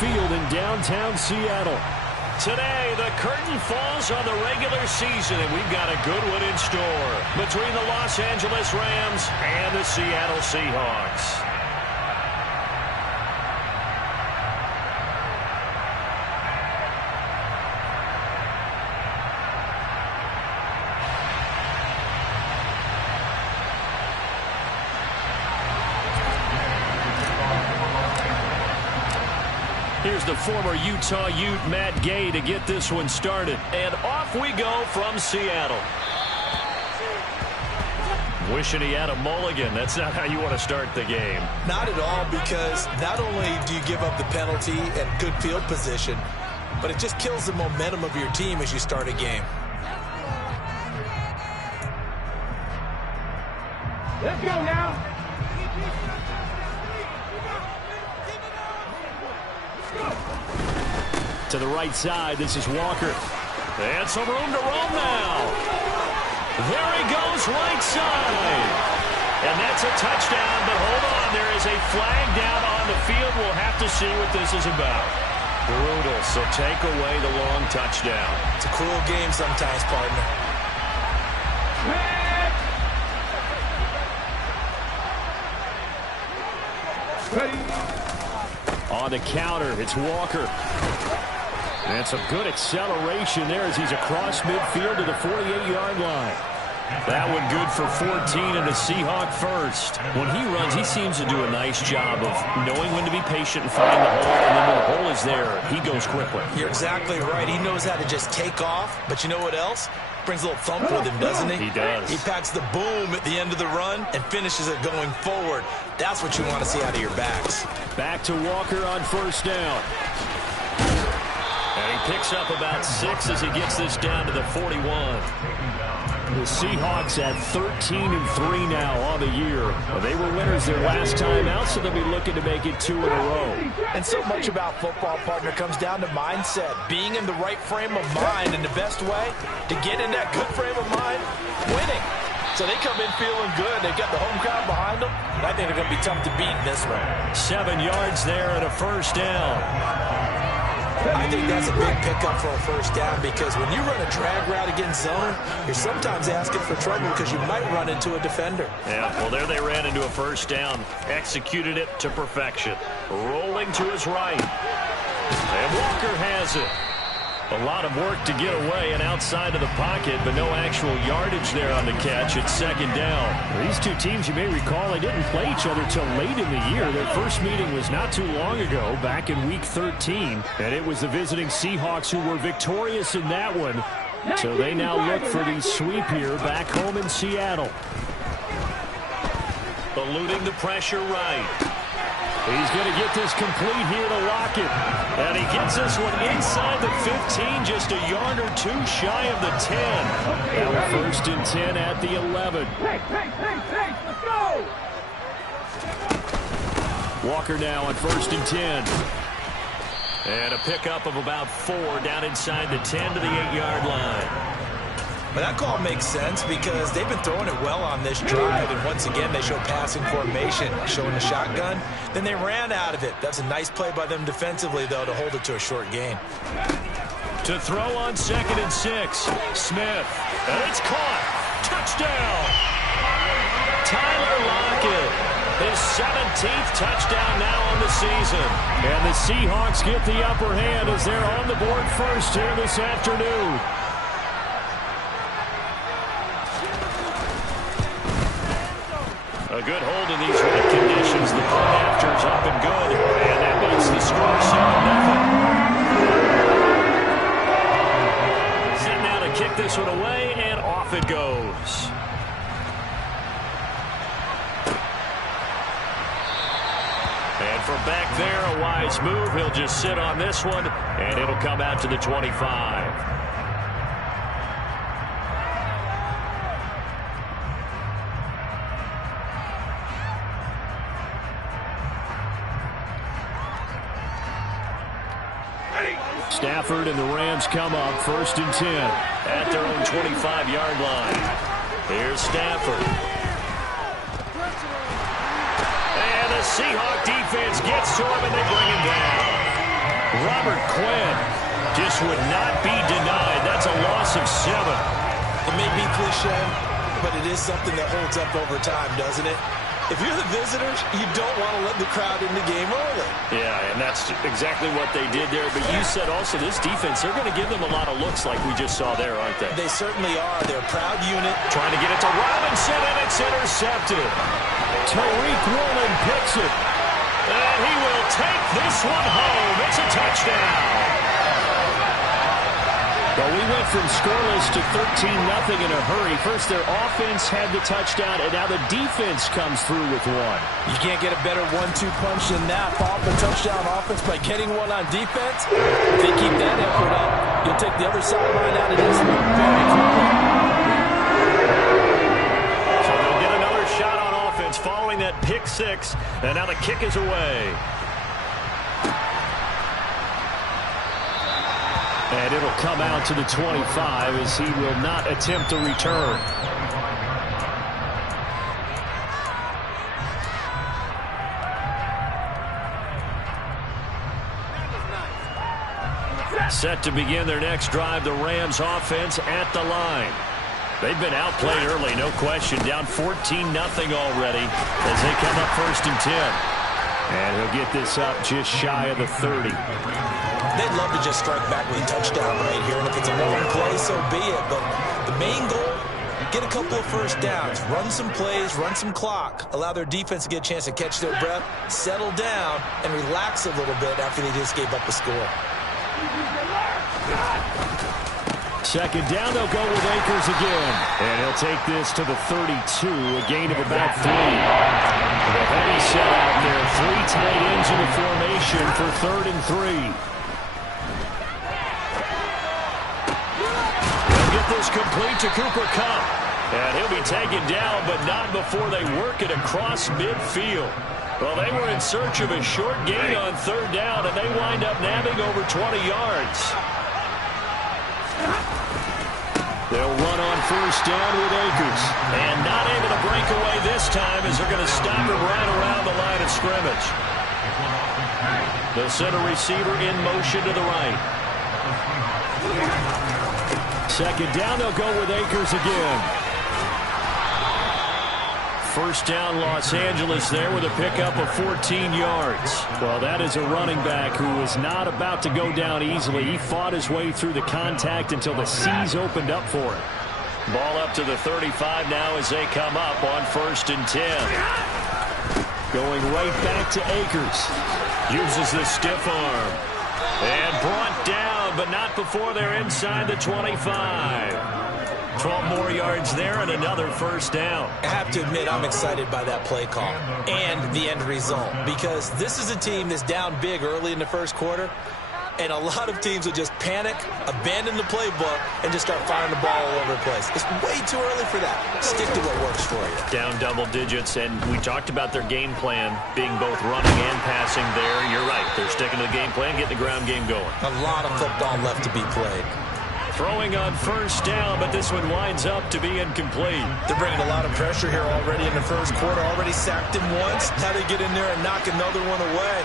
Field in downtown Seattle. Today, the curtain falls on the regular season, and we've got a good one in store between the Los Angeles Rams and the Seattle Seahawks. Here's the former Utah Ute, Matt Gay, to get this one started. And off we go from Seattle. Wishing he had a mulligan. That's not how you want to start the game. Not at all, because not only do you give up the penalty and good field position, but it just kills the momentum of your team as you start a game. Let's go now. To the right side, this is Walker. And some room to roam now. There he goes, right side. And that's a touchdown, but hold on. There is a flag down on the field. We'll have to see what this is about. Brutal, so take away the long touchdown. It's a cruel game sometimes, partner. On the counter, it's Walker. And some good acceleration there as he's across midfield to the 48-yard line. That one good for 14 and a Seahawk first. When he runs, he seems to do a nice job of knowing when to be patient and find the hole. And then when the hole is there, he goes quickly. You're exactly right. He knows how to just take off. But you know what else? Brings a little thump with him, doesn't he? He does. He packs the boom at the end of the run and finishes it going forward. That's what you want to see out of your backs. Back to Walker on first down. And he picks up about 6 as he gets this down to the 41. The Seahawks at 13-3 now on the year. Well, they were winners their last time out, so they'll be looking to make it 2 in a row. And so much about football, partner, comes down to mindset. Being in the right frame of mind, and the best way to get in that good frame of mind, winning. So they come in feeling good. They've got the home crowd behind them. And I think they're going to be tough to beat in this one. 7 yards there and a first down. I think that's a big pickup for a first down, because when you run a drag route against zone, you're sometimes asking for trouble because you might run into a defender. Yeah, well, there they ran into a first down. Executed it to perfection. Rolling to his right. And Walker has it. A lot of work to get away and outside of the pocket, but no actual yardage there on the catch. It's second down. These two teams, you may recall, they didn't play each other till late in the year. Their first meeting was not too long ago, back in Week 13. And it was the visiting Seahawks who were victorious in that one. So they now look for the sweep here back home in Seattle. Eluding the pressure right. He's going to get this complete here to Lockett. And he gets this one inside the 15, just a yard or two shy of the 10. Now first and 10 at the 11. Let's go! Walker now on first and 10. And a pickup of about 4 down inside the 10 to the 8-yard line. But that call makes sense because they've been throwing it well on this drive, and once again they show passing formation, showing the shotgun. Then they ran out of it. That's a nice play by them defensively, though, to hold it to a short gain. To throw on 2nd and 6, Smith. And it's caught. Touchdown. Tyler Lockett. His 17th touchdown now on the season. And the Seahawks get the upper hand as they're on the board first here this afternoon. A good hold in these wet conditions. The point after is up and good. And that makes the score 7-0. Set now to kick this one away, and off it goes. And from back there, a wise move. He'll just sit on this one, and it'll come out to the 25. Stafford and the Rams come up first and 10 at their own 25-yard line. Here's Stafford. And the Seahawk defense gets to him, and they bring him down. Robert Quinn just would not be denied. That's a loss of 7. It may be cliche, but it is something that holds up over time, doesn't it? If you're the visitors, you don't want to let the crowd in the game early. Yeah, and that's exactly what they did there. But you said also this defense, they're going to give them a lot of looks like we just saw there, aren't they? They certainly are. They're a proud unit. Trying to get it to Robinson, and it's intercepted. Tariq Woolen picks it. And he will take this one home. It's a touchdown. Well, we went from scoreless to 13-0 in a hurry. First, their offense had the touchdown, and now the defense comes through with one. You can't get a better 1-2 punch than that. Off the touchdown offense by getting one on defense. If they keep that effort up, you'll take the other sideline out of this one very quickly. So they'll get another shot on offense following that pick 6, and now the kick is away. And it'll come out to the 25 as he will not attempt a return. Set to begin their next drive, the Rams offense at the line. They've been outplayed early, no question. Down 14-0 already as they come up 1st and 10. And he'll get this up just shy of the 30. They'd love to just strike back with a touchdown right here. And if it's a long play, so be it. But the main goal, get a couple of first downs. Run some plays, run some clock. Allow their defense to get a chance to catch their breath, settle down, and relax a little bit after they just gave up a score. 2nd down, they'll go with Akers again. And he'll take this to the 32, a gain of about 3. The heavy set out there, 3 tight ends in the formation for 3rd and 3. This complete to Cooper Kupp. And he'll be taken down, but not before they work it across midfield. Well, they were in search of a short gain on 3rd down, and they wind up nabbing over 20 yards. They'll run on 1st down with Akers. And not able to break away this time as they're going to stop him right around the line of scrimmage. The center receiver in motion to the right. 2nd down, they'll go with Akers again. 1st down, Los Angeles there with a pickup of 14 yards. Well, that is a running back who is not about to go down easily. He fought his way through the contact until the C's opened up for him. Ball up to the 35 now as they come up on 1st and 10. Going right back to Akers. Uses the stiff arm. And brought down, but not before they're inside the 25. 12 more yards there and another 1st down. I have to admit, I'm excited by that play call and the end result, because this is a team that's down big early in the 1st quarter, and a lot of teams will just panic, abandon the playbook, and just start firing the ball all over the place. It's way too early for that. Stick to what works for you. Down double digits, and we talked about their game plan being both running and passing there. You're right. They're sticking to the game plan, getting the ground game going. A lot of football left to be played. Throwing on 1st down, but this one winds up to be incomplete. They're bringing a lot of pressure here already in the 1st quarter. Already sacked him once. Now they get in there and knock another one away.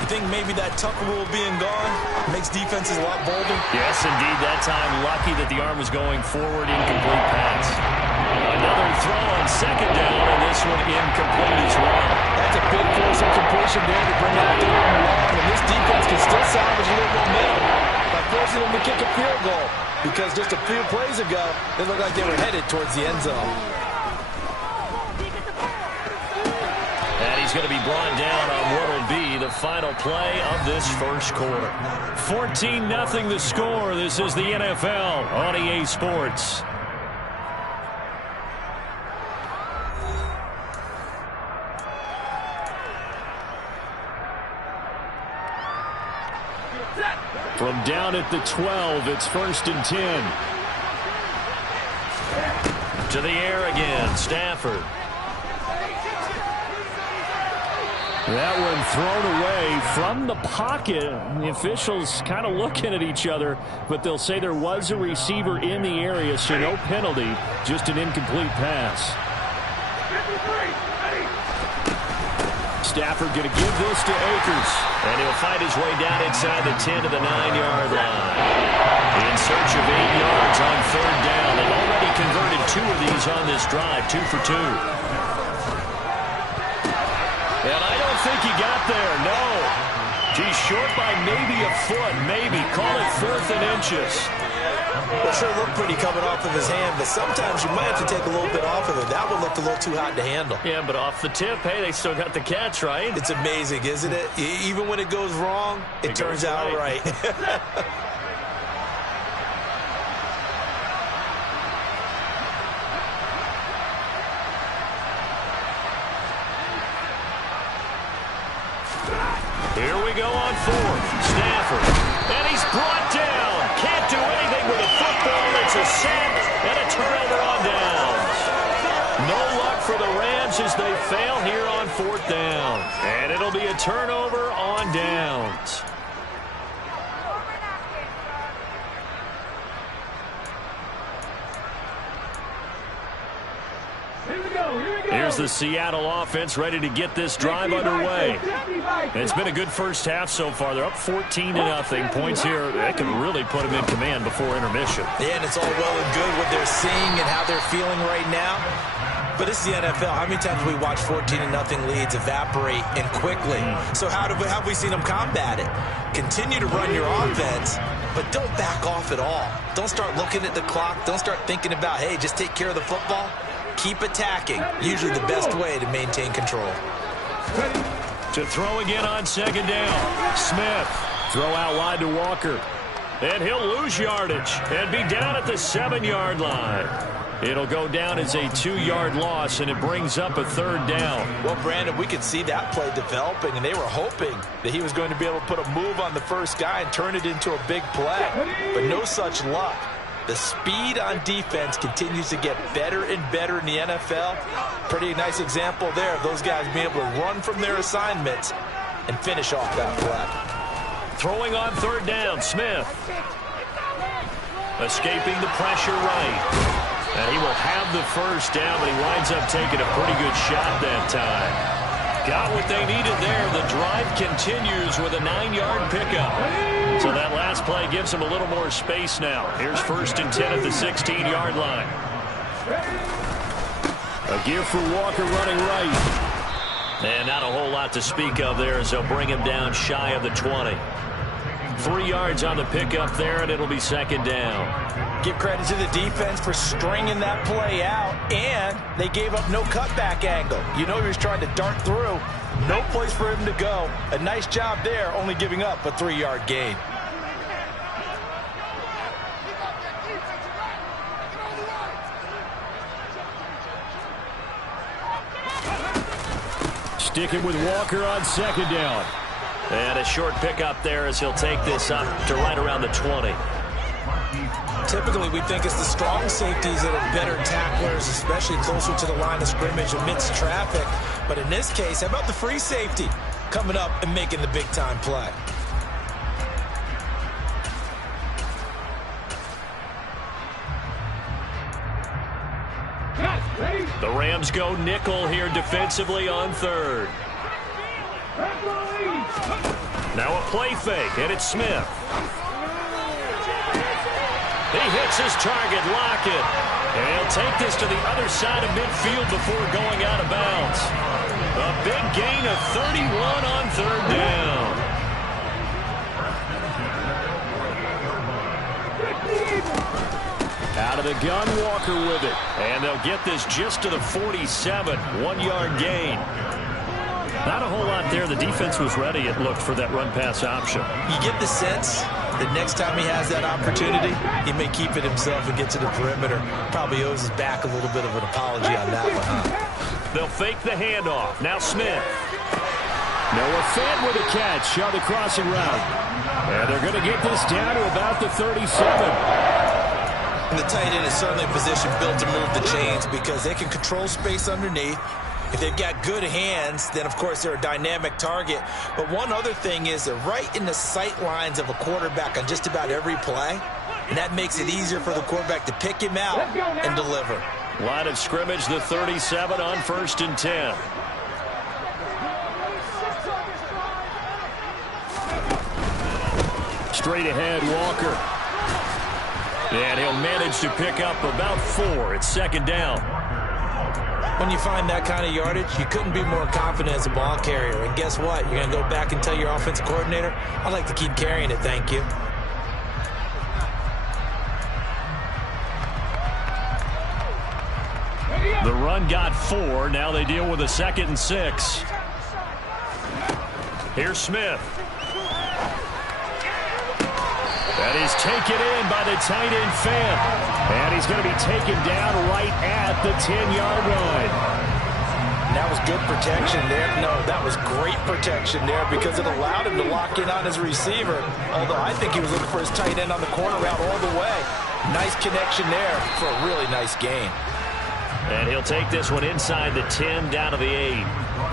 You think maybe that Tucker rule being gone makes defenses a lot bolder? Yes, indeed. That time, lucky that the arm was going forward. Incomplete pass. Another throw on 2nd down, and this one incomplete as well. That's a big force of completion there to bring out 3rd and long, and this defense can still salvage a little momentum by forcing them to kick a field goal, because just a few plays ago, they looked like they were headed towards the end zone. And he's going to be brought down on what will be the final play of this 1st quarter. 14-0 the score. This is the NFL on EA Sports. From down at the 12, it's 1st and 10. To the air again, Stafford. That one thrown away from the pocket. The officials kind of looking at each other, but they'll say there was a receiver in the area, so no penalty, just an incomplete pass. Stafford going to give this to Akers. And he'll fight his way down inside the 10 to the 9-yard line. In search of 8 yards on third down. They've already converted 2 of these on this drive, 2 for 2. And I don't think he got there, no. He's short by maybe a foot, maybe. Call it 4th and inches. It sure looked pretty coming off of his hand, but sometimes you might have to take a little bit off of it. That one looked a little too hot to handle. Yeah, but off the tip, hey, they still got the catch, right? It's amazing, isn't it? Even when it goes wrong, it turns out right. Here we go on 4th. Stafford. And he's brought down. Can't do anything with a football. It's a sack and a turnover on downs. No luck for the Rams as they fail here on 4th down. And it'll be a turnover on downs. Here's the Seattle offense ready to get this drive underway. And it's been a good first half so far. They're up 14-0. Points here, that can really put them in command before intermission. Yeah, and it's all well and good what they're seeing and how they're feeling right now. But it's the NFL. How many times have we watched 14-0 leads evaporate and quickly? So how have we seen them combat it? Continue to run your offense, but don't back off at all. Don't start looking at the clock. Don't start thinking about, hey, just take care of the football. Keep attacking. Usually the best way to maintain control. To throw again on 2nd down. Smith. Throw out wide to Walker. And he'll lose yardage and be down at the 7-yard line. It'll go down as a 2-yard loss, and it brings up a 3rd down. Well, Brandon, we could see that play developing, and they were hoping that he was going to be able to put a move on the first guy and turn it into a big play. But no such luck. The speed on defense continues to get better and better in the NFL. Pretty nice example there of those guys being able to run from their assignments and finish off that play. Throwing on 3rd down, Smith. Escaping the pressure right. And he will have the first down, but he winds up taking a pretty good shot that time. Got what they needed there. The drive continues with a 9-yard pickup. So that last play gives him a little more space now. Here's 1st and 10 at the 16-yard line. A give for Walker running right. And not a whole lot to speak of there as they'll bring him down shy of the 20. 3 yards on the pickup there, and it'll be 2nd down. Give credit to the defense for stringing that play out, and they gave up no cutback angle. You know he was trying to dart through. No place for him to go. A nice job there, only giving up a 3-yard gain. Sticking with Walker on 2nd down. And a short pickup there as he'll take this up to right around the 20. Typically, we think it's the strong safeties that are better tacklers, especially closer to the line of scrimmage amidst traffic. But in this case, how about the free safety coming up and making the big-time play? The Rams go nickel here defensively on 3rd. Now a play fake, and it's Smith. He hits his target, Lockett. And he'll take this to the other side of midfield before going out of bounds. A big gain of 31 on 3rd down. Out of the gun, Walker with it. And they'll get this just to the 47, 1-yard gain. Not a whole lot there. The defense was ready, it looked, for that run-pass option. You get the sense that next time he has that opportunity, he may keep it himself and get to the perimeter. Probably owes his back a little bit of an apology on that one, huh? They'll fake the handoff. Now Smith. Noah Fant with a catch on the crossing route. And they're going to get this down to about the 37. And the tight end is certainly a position built to move the chains because they can control space underneath. If they've got good hands, then, of course, they're a dynamic target. But one other thing is they're right in the sight lines of a quarterback on just about every play. And that makes it easier for the quarterback to pick him out and deliver. Line of scrimmage, the 37 on 1st and 10. straight ahead, Walker. And he'll manage to pick up about 4. It's second down. When you find that kind of yardage, you couldn't be more confident as a ball carrier. And guess what? You're going to go back and tell your offensive coordinator, I'd like to keep carrying it, thank you. The run got 4. Now they deal with a 2nd and 6. Here's Smith. That is taken in by the tight end Fan. And he's going to be taken down right at the 10-yard line. That was good protection there. No, that was great protection there because it allowed him to lock in on his receiver. Although I think he was looking for his tight end on the corner route all the way. Nice connection there for a really nice gain. And he'll take this one inside the 10 down to the 8.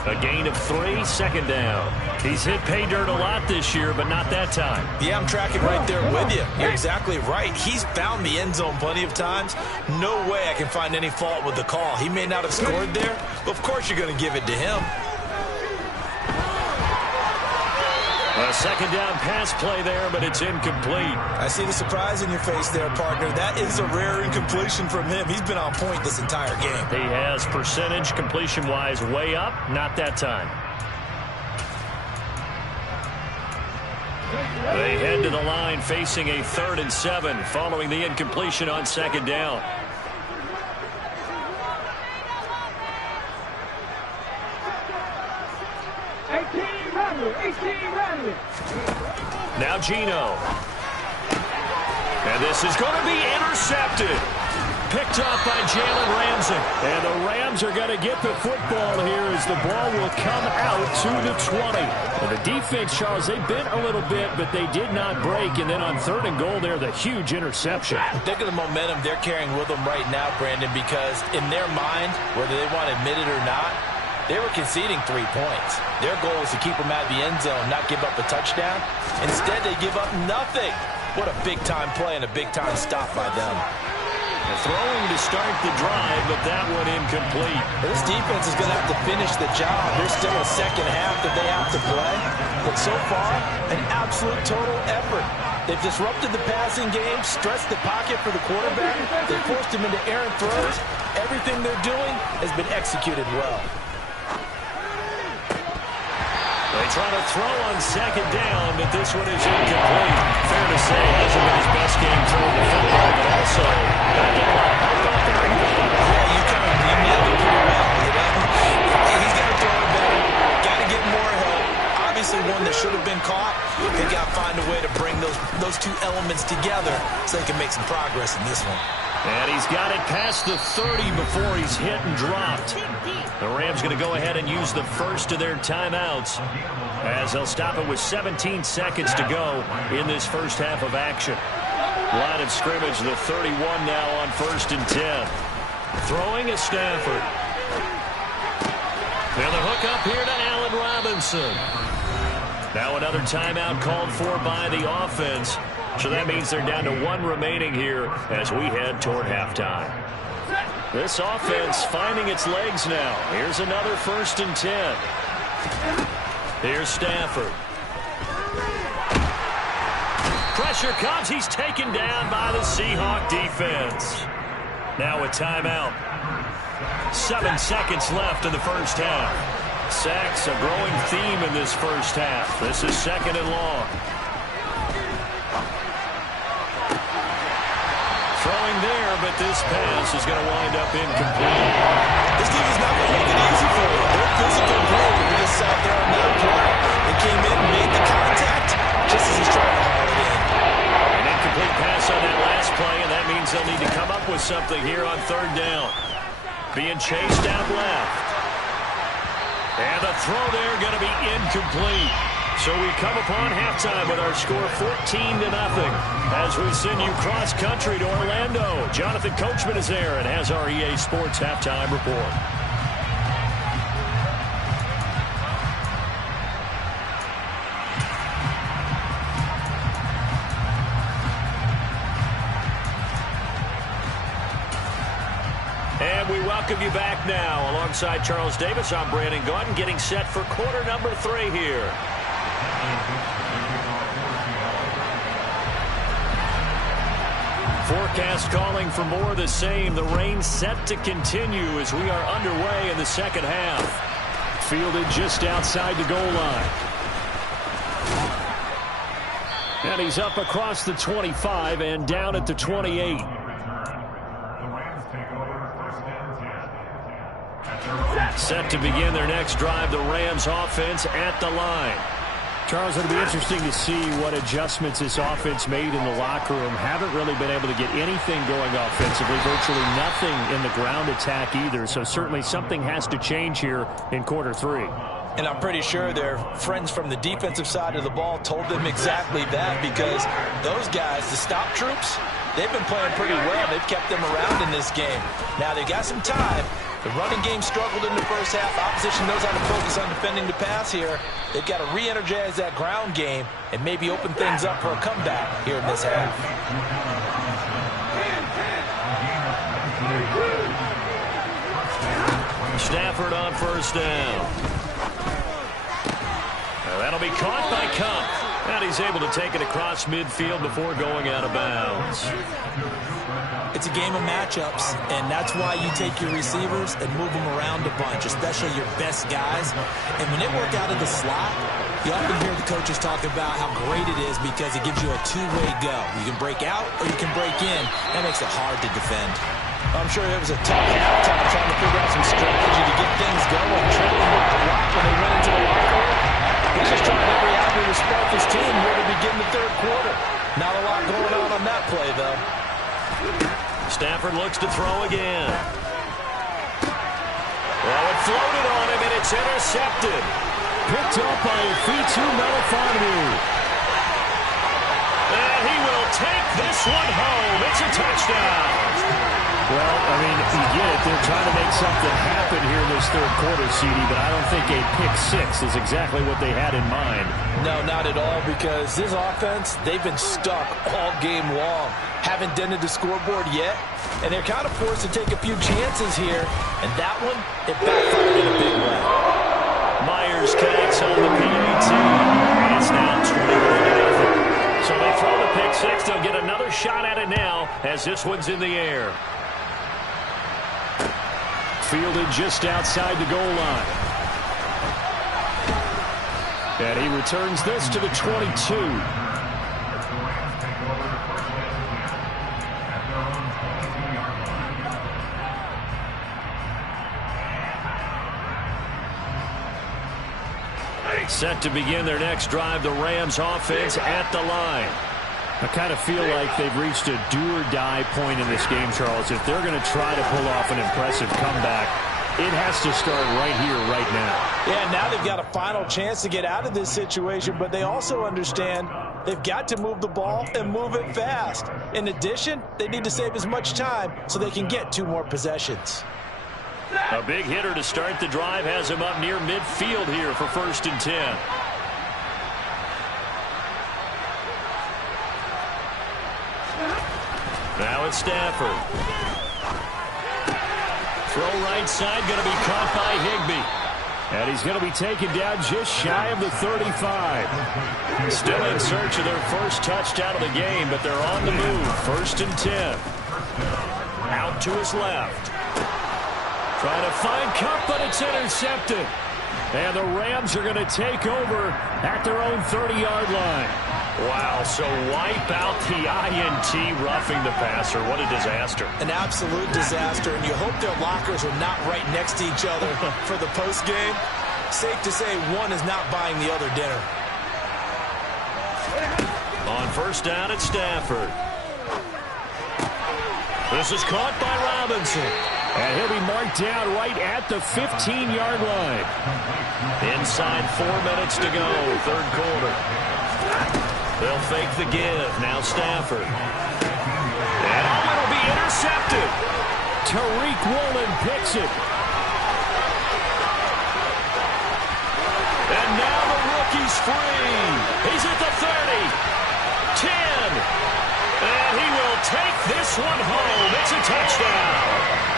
A gain of 3, second down. He's hit pay dirt a lot this year, but not that time. Yeah, I'm tracking right there with you. You're exactly right. He's found the end zone plenty of times. No way I can find any fault with the call. He may not have scored there, but of course you're going to give it to him. A second down pass play there, but it's incomplete. I see the surprise in your face there, partner. That is a rare incompletion from him. He's been on point this entire game. He has percentage completion-wise way up, not that time. They head to the line facing a 3rd and 7 following the incompletion on second down. Now Gino. And this is going to be intercepted. Picked up by Jalen Ramsey. And the Rams are going to get the football here as the ball will come out to the 20. And the defense, Charles, they bent a little bit, but they did not break. And then on 3rd and goal there, the huge interception. Think of the momentum they're carrying with them right now, Brandon, because in their mind, whether they want to admit it or not, they were conceding 3 points. Their goal is to keep them out of the end zone, not give up a touchdown. Instead, they give up nothing. What a big-time play and a big-time stop by them. Throwing to start the drive, but that one incomplete. This defense is going to have to finish the job. There's still a second half that they have to play. But so far, an absolute total effort. They've disrupted the passing game, stressed the pocket for the quarterback. They forced him into errant throws. Everything they're doing has been executed well. They try to throw on second down, but this one is incomplete. Fair to say, hasn't been his best game throwing the football, but also not getting a lot of help out there. Yeah, you nailed it pretty well. He's got to throw it better. Got to get more help. Obviously, one that should have been caught. They got to find a way to bring those two elements together so they can make some progress in this one. And he's got it past the 30 before he's hit and dropped. The Rams going to go ahead and use the first of their timeouts as they'll stop it with 17 seconds to go in this first half of action. Line of scrimmage, the 31 now on 1st and 10. Throwing is Stafford. And the hook up here to Allen Robinson. Now another timeout called for by the offense. So that means they're down to 1 remaining here as we head toward halftime. This offense finding its legs now. Here's another 1st and 10. Here's Stafford. Pressure comes. He's taken down by the Seahawk defense. Now a timeout. 7 seconds left in the first half. Sacks a growing theme in this first half. This is 2nd and long. Throwing there, but this pass is going to wind up incomplete. This team is not going to make it easy for you. They're physical group. We just sat there on that play. They came in, made the contact, just as he's trying to haul it in. An incomplete pass on that last play, and that means they'll need to come up with something here on 3rd down. Being chased out left. And the throw there going to be incomplete. So we come upon halftime with our score 14-0 as we send you cross-country to Orlando. Jonathan Coachman is there and has our EA Sports halftime report. And we welcome you back now. Alongside Charles Davis, I'm Brandon Gaudin, getting set for quarter number 3 here. Forecast calling for more of the same. The rain set to continue as we are underway in the second half. Fielded just outside the goal line. And he's up across the 25 and down at the 28. Set to begin their next drive, the Rams offense at the line. Charles, it'll be interesting to see what adjustments this offense made in the locker room. Haven't really been able to get anything going offensively, virtually nothing in the ground attack either. So certainly something has to change here in quarter three. And I'm pretty sure their friends from the defensive side of the ball told them exactly that, because those guys, the stop troops, they've been playing pretty well. They've kept them around in this game. Now they've got some time. The running game struggled in the first half. Opposition knows how to focus on defending the pass here. They've got to re-energize that ground game and maybe open things up for a comeback here in this half. Stafford on first down. That'll be caught by Cup. And he's able to take it across midfield before going out of bounds. It's a game of matchups, and that's why you take your receivers and move them around a bunch, especially your best guys. And when they work out of the slot, you often hear the coaches talk about how great it is because it gives you a two-way go. You can break out or you can break in. That makes it hard to defend. I'm sure it was a tough halftime trying to figure out some strategy to get things going. Trailing by a lot when they went into the locker room. He's just trying every avenue to spark his team here to begin the third quarter. Not a lot going on that play, though. Stafford looks to throw again. Well, it floated on him, and it's intercepted. Picked up by Fitu Melifonwu. And he will take this one home. It's a touchdown. Well, I mean, you get it. They're trying to make something happen here in this third quarter, CD, but I don't think a pick six is exactly what they had in mind. No, not at all, because this offense, they've been stuck all game long. Haven't dented the scoreboard yet, and they're kind of forced to take a few chances here, and that one, it backfired in a big way. Myers connects on the PAT, and it's now 21-0. So they throw the pick six. They'll get another shot at it now as this one's in the air. Fielded just outside the goal line. And he returns this to the 22. Set to begin their next drive, the Rams offense at the line. I kind of feel like they've reached a do-or-die point in this game, Charles. If they're going to try to pull off an impressive comeback, it has to start right here, right now. Yeah, now they've got a final chance to get out of this situation, but they also understand they've got to move the ball and move it fast. In addition, they need to save as much time so they can get 2 more possessions. A big hitter to start the drive has him up near midfield here for 1st and 10. Now it's Stafford. Throw right side, going to be caught by Higbee. And he's going to be taken down just shy of the 35. Still in search of their first touchdown of the game, but they're on the move. 1st and 10. Out to his left. Trying to find Cup, but it's intercepted. And the Rams are going to take over at their own 30-yard line. Wow, so wipe out the INT roughing the passer. What a disaster. An absolute disaster, and you hope their lockers are not right next to each other for the postgame. Safe to say one is not buying the other dinner. On 1st down, it's Stafford. This is caught by Robinson. And he'll be marked down right at the 15-yard line. Inside 4 minutes to go, 3rd quarter. They'll fake the give. Now Stafford. And it'll be intercepted. Tariq Woolen picks it. And now the rookie's free. He's at the 30. 10. And he will take this one home. It's a touchdown.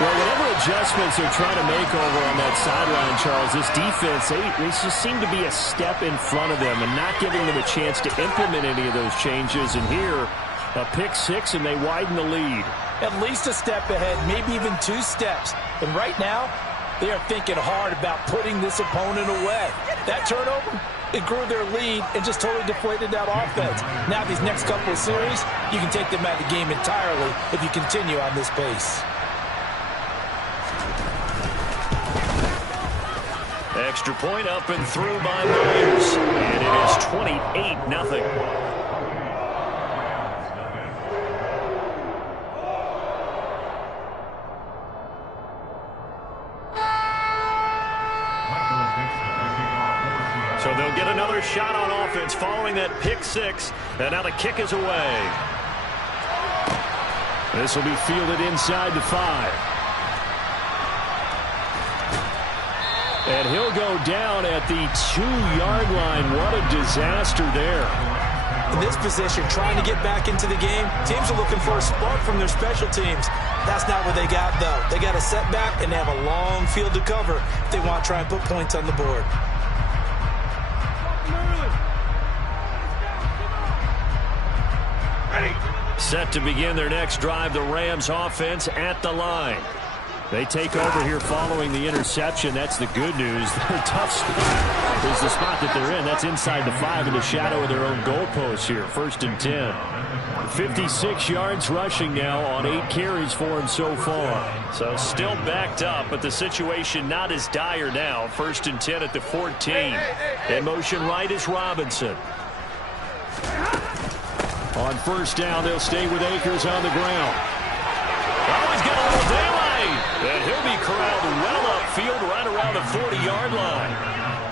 Well, whatever adjustments they're trying to make over on that sideline, Charles, this defense, they just seem to be a step in front of them and not giving them a chance to implement any of those changes. And here, A pick six, and they widen the lead. At least a step ahead, maybe even 2 steps. And right now, they are thinking hard about putting this opponent away. That turnover, it grew their lead and just totally deflated that offense. Now these next couple of series, you can take them out of the game entirely if you continue on this pace. Extra point up and through by Myers. And it is 28-0. So they'll get another shot on offense following that pick six. And now the kick is away. This will be fielded inside the 5. And he'll go down at the 2-yard line. What a disaster there. In this position, trying to get back into the game, teams are looking for a spark from their special teams. That's not what they got, though. They got a setback, and they have a long field to cover if they want to try and put points on the board. Set to begin their next drive, the Rams offense at the line. They take over here following the interception. That's the good news. Their tough spot is the spot that they're in. That's inside the 5 in the shadow of their own goalpost here. 1st and 10. 56 yards rushing now on 8 carries for him so far. So still backed up, but the situation not as dire now. 1st and 10 at the 14. In motion right is Robinson. On 1st down, they'll stay with Akers on the ground. Oh, he's got a little daylight. And he'll be corralled well upfield right around the 40-yard line.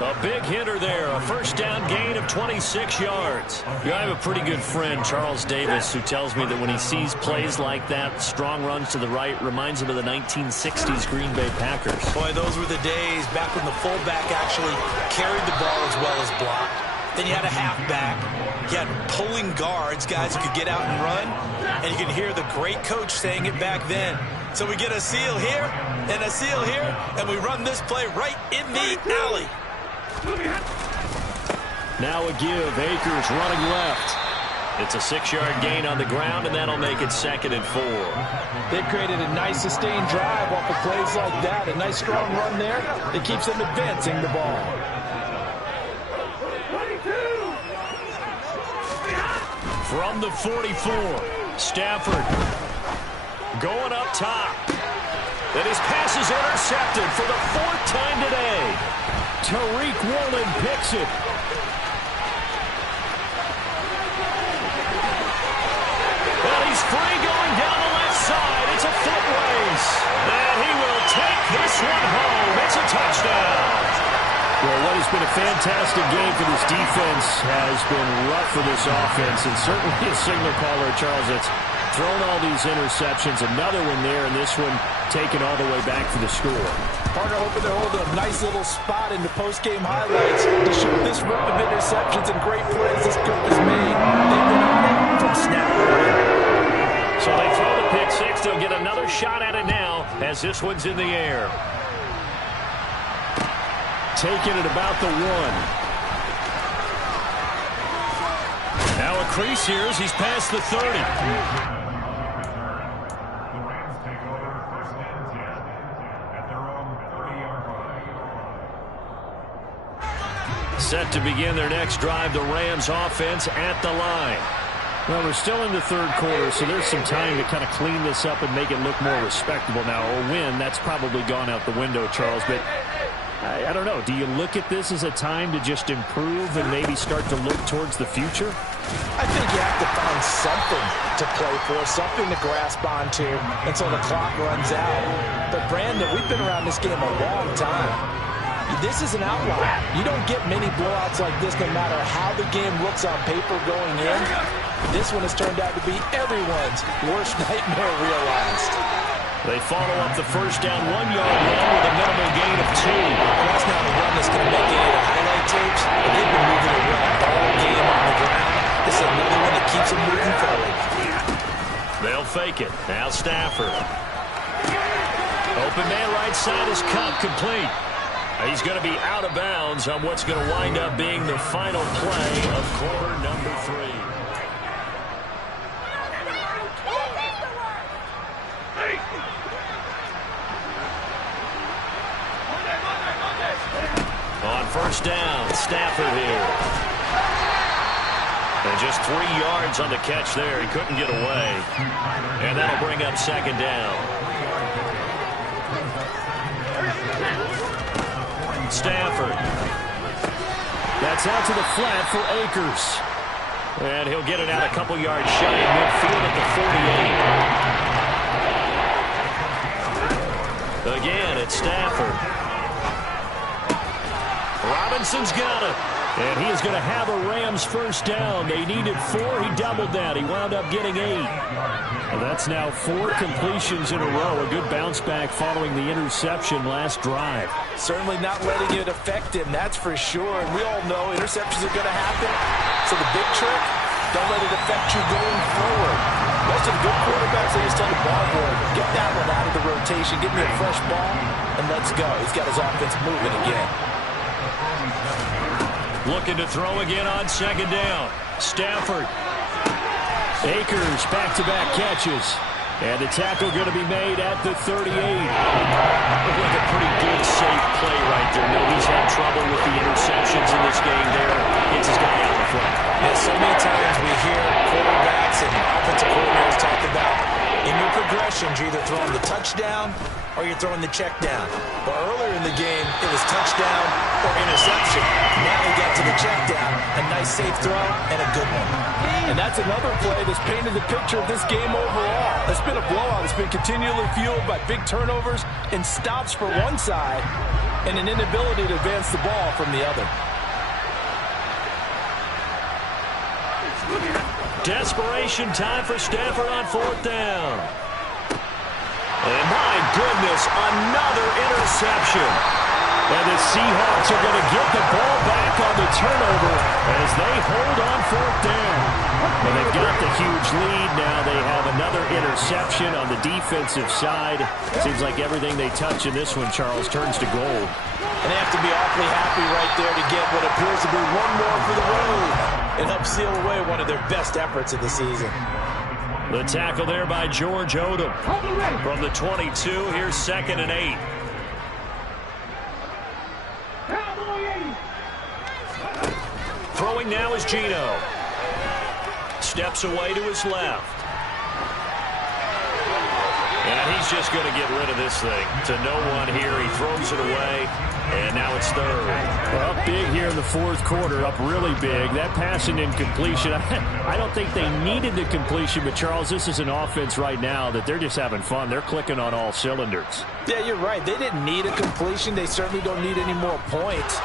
A big hitter there. A 1st down gain of 26 yards. I have a pretty good friend, Charles Davis, who tells me that when he sees plays like that, strong runs to the right, reminds him of the 1960s Green Bay Packers. Boy, those were the days back when the fullback actually carried the ball as well as blocked. Then you had a halfback. You had pulling guards, guys who could get out and run. And you can hear the great coach saying it back then. So we get a seal here and a seal here, and we run this play right in the alley. Now a give. Akers running left. It's a 6-yard gain on the ground, and that'll make it 2nd and 4. They've created a nice sustained drive off of plays like that. A nice strong run there that keeps them advancing the ball. From the 44, Stafford going up top. And his pass is intercepted for the 4th time today. Tariq Woolen picks it. Well, he's free going down the left side. It's a foot race. And he will take this one home. It's a touchdown. Well, what has been a fantastic game for this defense has been rough for this offense, and certainly a signal caller, Charles, that's thrown all these interceptions. Another one there, and this one taken all the way back for the score. Partner hoping to hold a nice little spot in the post-game highlights to show this rip of interceptions and great plays this group has made. They've been on it from snap to win. So they throw the pick six. They'll get another shot at it now as this one's in the air. Taking it about the 1. Now a crease here as he's past the 30. Set to begin their next drive, the Rams offense at the line. Well, we're still in the 3rd quarter, so there's some time to kind of clean this up and make it look more respectable now. A win, that's probably gone out the window, Charles, but I don't know. Do you look at this as a time to just improve and maybe start to look towards the future? I think you have to find something to play for, something to grasp onto until the clock runs out. But, Brandon, we've been around this game a long time. This is an outlier. You don't get many blowouts like this no matter how the game looks on paper going in. This one has turned out to be everyone's worst nightmare realized. They follow up the 1st down 1-yard run with a minimal gain of 2. That's not a run that's going to make any of the highlight tapes. They've been moving around all game on the ground. This is another one that keeps them moving forward. They'll fake it. Now Stafford. Open man right side is cut complete. He's going to be out of bounds on what's going to wind up being the final play of quarter number 3. Stafford here. And just 3 yards on the catch there. He couldn't get away. And that'll bring up second down. Stafford. That's out to the flat for Akers. And he'll get it out a couple yards shy of midfield at the 48. Again, it's Stafford. Robinson's got it. And he is going to have a Rams first down. They needed 4. He doubled that. He wound up getting 8. Well, that's now 4 completions in a row. A good bounce back following the interception last drive. Certainly not letting it affect him, that's for sure. And we all know interceptions are going to happen. So the big trick, don't let it affect you going forward. Most of the good quarterbacks, they just tell the ball boy, get that one out of the rotation, give me a fresh ball, and let's go. He's got his offense moving again. Looking to throw again on second down. Stafford. Akers back-to-back catches. And the tackle going to be made at the 38. Look like a pretty good, safe play right there. No, he's had trouble with the interceptions in this game there. Gets his guy out in the front. Yeah, so many times we hear quarterbacks and offensive coordinators talk about in your progressions, you're either throwing the touchdown or you're throwing the check down. But earlier in the game, it was touchdown or interception. Now he got to the check down. A nice safe throw and a good one. And that's another play that's painted the picture of this game overall. It's been a blowout. It's been continually fueled by big turnovers and stops for one side and an inability to advance the ball from the other. Desperation time for Stafford on fourth down. And my goodness, another interception. And the Seahawks are going to get the ball back on the turnover as they hold on fourth down. And they've got the huge lead now. They have another interception on the defensive side. Seems like everything they touch in this one, Charles, turns to gold. And they have to be awfully happy right there to get what appears to be one more for the road and help seal away one of their best efforts of the season. The tackle there by George Odom. From the 22, here's 2nd and 8. Throwing now is Geno. Steps away to his left. And he's just going to get rid of this thing. To no one here. He throws it away. And now it's 3rd. Well, up big here in the fourth quarter. Up really big. That passing incompletion. I don't think they needed the completion. But, Charles, this is an offense right now that they're just having fun. They're clicking on all cylinders. Yeah, you're right. They didn't need a completion. They certainly don't need any more points.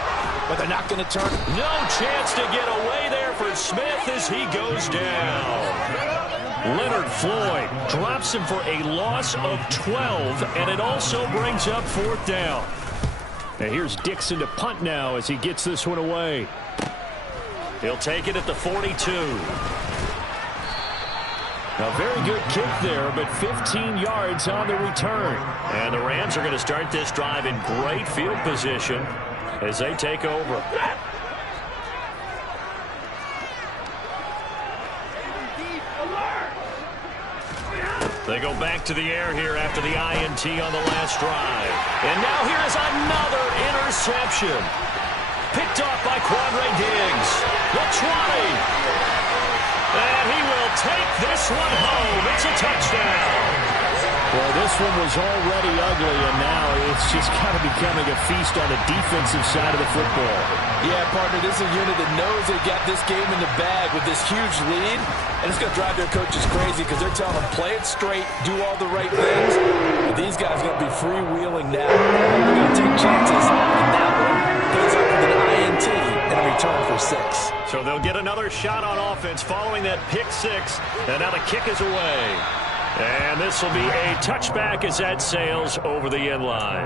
But they're not going to turn. No chance to get away there for Smith as he goes down. Leonard Floyd drops him for a loss of 12, and it also brings up fourth down. And here's Dixon to punt now as he gets this one away. He'll take it at the 42. A very good kick there, but 15 yards on the return. And the Rams are going to start this drive in great field position as they take over. They go back to the air here after the INT on the last drive. And now here is another interception. Picked off by Quandre Diggs. The 20. And he will take this one home. It's a touchdown. Well, this one was already ugly, and now it's just kind of becoming a feast on the defensive side of the football. Yeah, partner, this is a unit that knows they got this game in the bag with this huge lead, and it's going to drive their coaches crazy because they're telling them, play it straight, do all the right things. But these guys are going to be freewheeling now. They're going to take chances, and that one goes up with an INT and a return for 6. So they'll get another shot on offense following that pick 6, and now the kick is away. And this will be a touchback as that sails over the end line.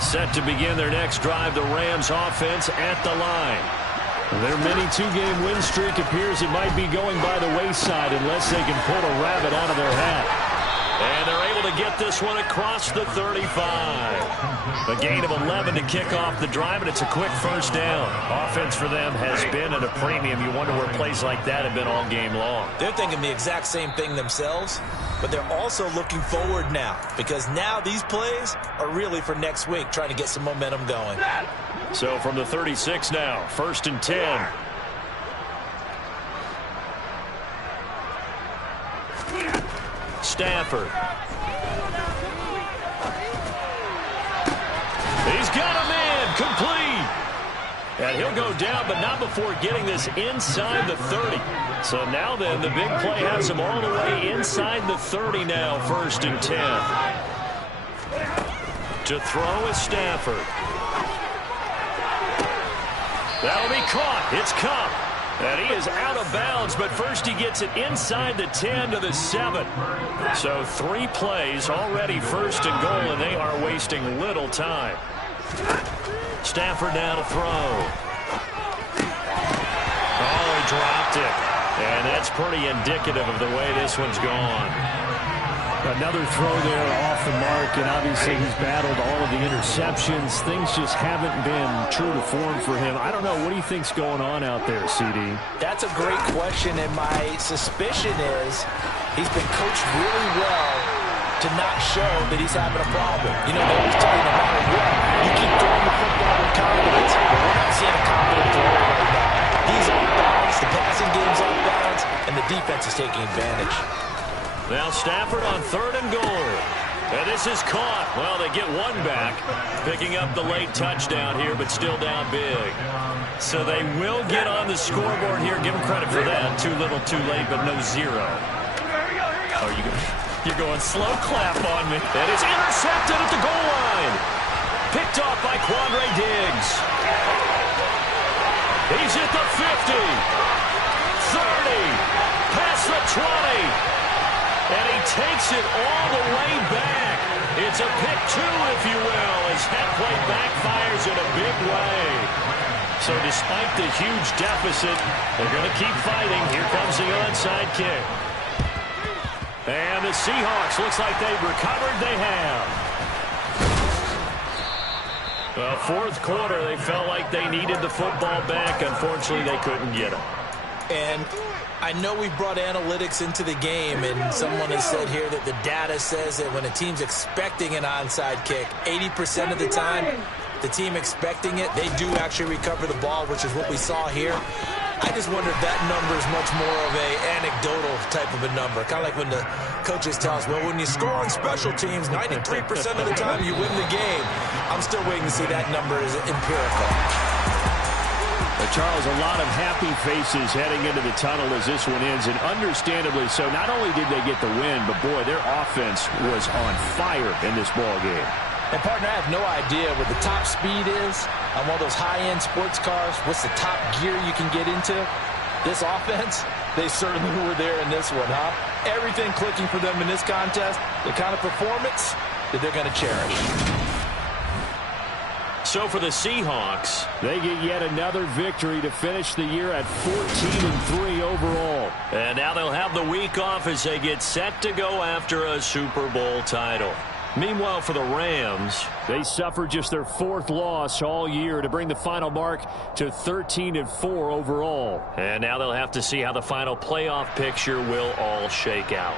Set to begin their next drive, the Rams offense at the line. Their mini 2-game win streak appears it might be going by the wayside unless they can pull a rabbit out of their hat. And they're able able to get this one across the 35. A gain of 11 to kick off the drive, and it's a quick first down. Offense for them has been at a premium. You wonder where plays like that have been all game long. They're thinking the exact same thing themselves, but they're also looking forward now, because now these plays are really for next week, trying to get some momentum going. So from the 36 now, 1st and 10. Stafford. He's got a man, complete. And he'll go down, but not before getting this inside the 30. So now then, the big play has him all the way inside the 30 now, 1st and 10. To throw is Stafford. That'll be caught. It's Cup. And he is out of bounds, but first he gets it inside the 10 to the 7. So 3 plays, already 1st and goal, and they are wasting little time. Stafford now to throw. Oh, he dropped it. And that's pretty indicative of the way this one's gone. Another throw there off the mark, and obviously he's battled all of the interceptions. Things just haven't been true to form for him. I don't know. What do you think's going on out there, CD? That's a great question, and my suspicion is he's been coached really well to not show that he's having a problem. You know, they always tell you no matter what, you keep throwing the football with confidence, but we're not seeing a confident thrower right now. He's off balance, the passing game's off balance, and the defense is taking advantage. Now Stafford on 3rd and goal. And this is caught. Well, they get one back, picking up the late touchdown here, but still down big. So they will get on the scoreboard here. Give them credit for that. Too little, too late, but no 0. Oh, you're going slow clap on me. And it's intercepted at the goal line. Picked off by Quandre Diggs. He's at the 50. 30. Past the 20. And he takes it all the way back. It's a pick 2, if you will, as that play backfires in a big way. So despite the huge deficit, they're going to keep fighting. Here comes the onside kick. And the Seahawks, looks like they've recovered. They have. Well, 4th quarter, they felt like they needed the football back. Unfortunately, they couldn't get it. And I know we brought analytics into the game, and someone has said here that the data says that when a team's expecting an onside kick, 80% of the time, the team expecting it, they do actually recover the ball, which is what we saw here. I just wonder if that number is much more of a anecdotal type of a number. Kind of like when the coaches tell us, well, when you score on special teams, 93% of the time you win the game. I'm still waiting to see that number is empirical. Charles, a lot of happy faces heading into the tunnel as this one ends, and understandably so. Not only did they get the win, but boy, their offense was on fire in this ball game. And partner, I have no idea what the top speed is on one of those high-end sports cars. What's the top gear you can get into? This offense, they certainly were there in this one, huh? Everything clicking for them in this contest, the kind of performance that they're going to cherish. So for the Seahawks, they get yet another victory to finish the year at 14-3 overall. And now they'll have the week off as they get set to go after a Super Bowl title. Meanwhile, for the Rams, they suffered just their 4th loss all year to bring the final mark to 13-4 overall. And now they'll have to see how the final playoff picture will all shake out.